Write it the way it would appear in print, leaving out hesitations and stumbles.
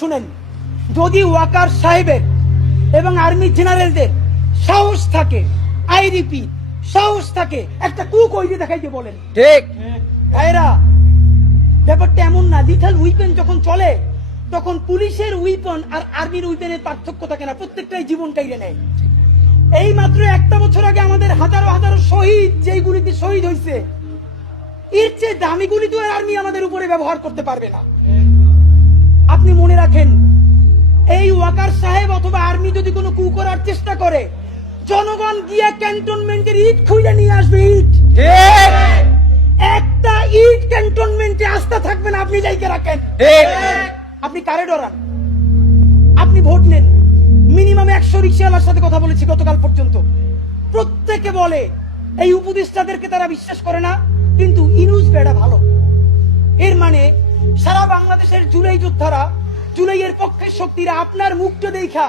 শুনেন, যদি ওয়াকার সাহেবের এবং আর্মি জেনারেলদের সাহস থাকে, আই রিপিট সাহস থাকে, একটা কুক ওই দিয়ে দেখাইতে বলেন। ঠিক ভাইরা, ব্যাপারটা এমন না। লিথাল উইপেন যখন চলে তখন পুলিশের উইপন আর আর্মির উইপেনের পার্থক্য থাকে না, প্রত্যেকটাই জীবন কাইরে নেয়। এই মাত্র একটা বছর আগে আমাদের হাজারো হাজারো শহীদ যেই গুলিতে শহীদ হয়েছে, এর চেয়ে দামি গুলি তো আর্মি আমাদের উপরে ব্যবহার করতে পারবে না। আপনি মনে রাখেন, এই ওয়াকার সাহেব অথবা আর্মি যদি কোনো কু করার চেষ্টা করে, জনগণ গিয়ে ক্যান্টনমেন্টের ইট খুঁজে নিয়ে আসবে। ইট, একটা ইট ক্যান্টনমেন্টে আস্থা থাকবে না। আপনি জায়গা রাখেন, আপনি কারে ডরান? আপনি ভোট নেন। মিনিমাম 100 রিক্সাওয়ালার সাথে কথা বলেছি গতকাল পর্যন্ত, প্রত্যেকে বলে এই উপদেষ্টাদেরকে তারা বিশ্বাস করে না, কিন্তু ইনুস বেড়া ভালো। এর মানে সারা বাংলাদেশের জুলাই যোদ্ধারা, জুলাইয়ের পক্ষের শক্তিরা আপনার মুখটা দেখা